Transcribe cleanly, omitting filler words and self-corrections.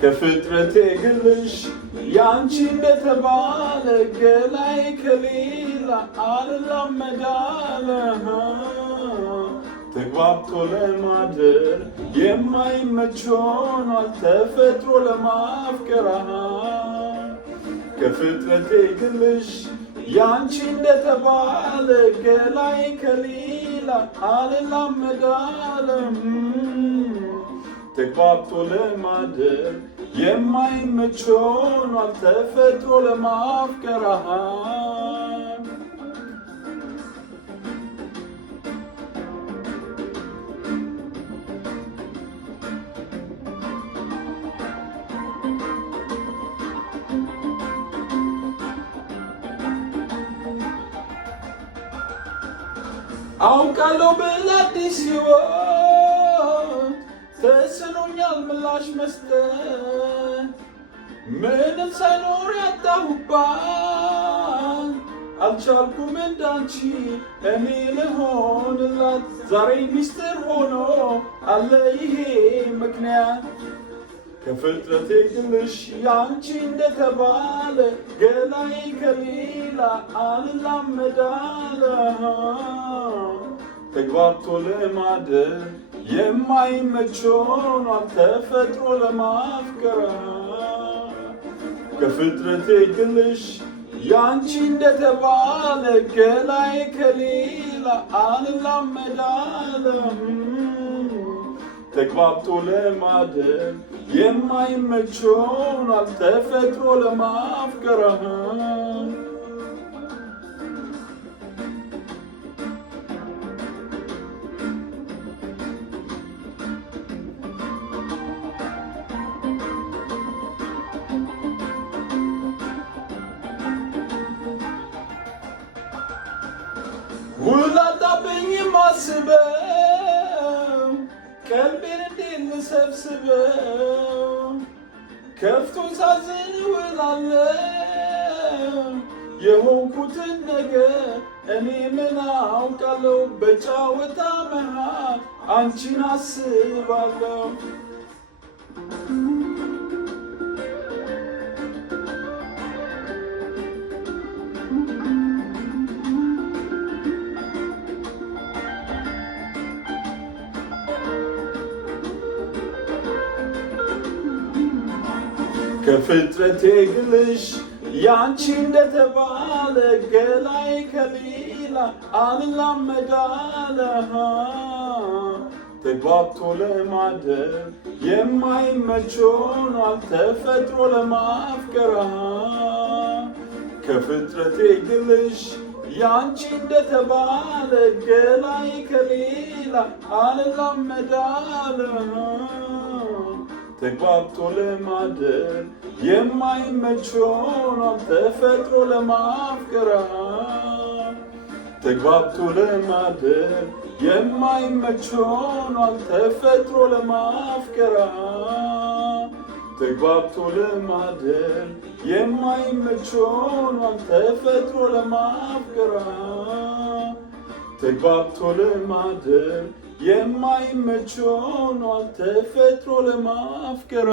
ከፍጥረቴ ግልሽ ያንቺ እንደተባለ ገላይ ከሌላ አልላመዳለ ተግባብቶ ለማደር የማይመች ሆኗል ተፈጥሮ ለማፍቀር ከፍጥረቴ ግልሽ ያንቺ እንደተባለ ገላይ ከሌላ አልላመዳለ ተግባብቶ ለማደር የማይመች ሆኗል ተፈጥሮ ለማፍቀር አውቃለሁ በአዲስ ሕይወት ተስኖኛል ምላሽ መስጠት ምንም ሳይኖር ያጣሁባት አልቻልኩም እንዳንቺ እኔ ልሆንላት ዛሬ ሚስጥር ሆኖ አለ ይሄ ምክንያት ከፍጥረቴ ግልሽ ያንቺ እንደተባለ ገላይ ከሌላ አልላመዳለ ተግባብቶ ለማደር የማይመች ሆኗል ተፈጥሮ ለማፍቀር ከፍጥረቴ ግልሽ ያንቺ እንደተባለ ገላይ ከሌላ አልላመዳለ ተግባብቶ ለማደር የማይመች ሆኗል ተፈጥሮ ለማፍቀር ውላጣብኝ ማስበው ቀልቤን እንዴት ልሰብስበው ከፍቶኝ ሳዝን ውላለሁ የሆንኩትን ነገር እኔ ምን አውቃለሁ በጨዋታ መሃል አንቺን አስባለሁ ከፍጥረቴ ግልሽ ያንቺ እንደተባለ ገላይ ከሌላ አልላመዳለ ተግባብቶ ለማደር የማይመች ሆኗል ተፈጥሮ ለማፍቀር ከፍጥረቴ ግልሽ ያንቺ እንደተባለ ገላይ ከሌላ አልላመዳለ ተግባብቶ ለማደር የማይመች ሆኗል ተፈጥሮ ለማፍቀር ተግባብቶ ለማደር የማይመች ሆኗል ተፈጥሮ ለማፍቀር ተግባብቶ ለማደር የማይመች ሆኗል ተፈጥሮ ለማፍቀር ተግባብቶ ለማደር የማይመች ሆኗል ተፈጥሮ ለማፍቀር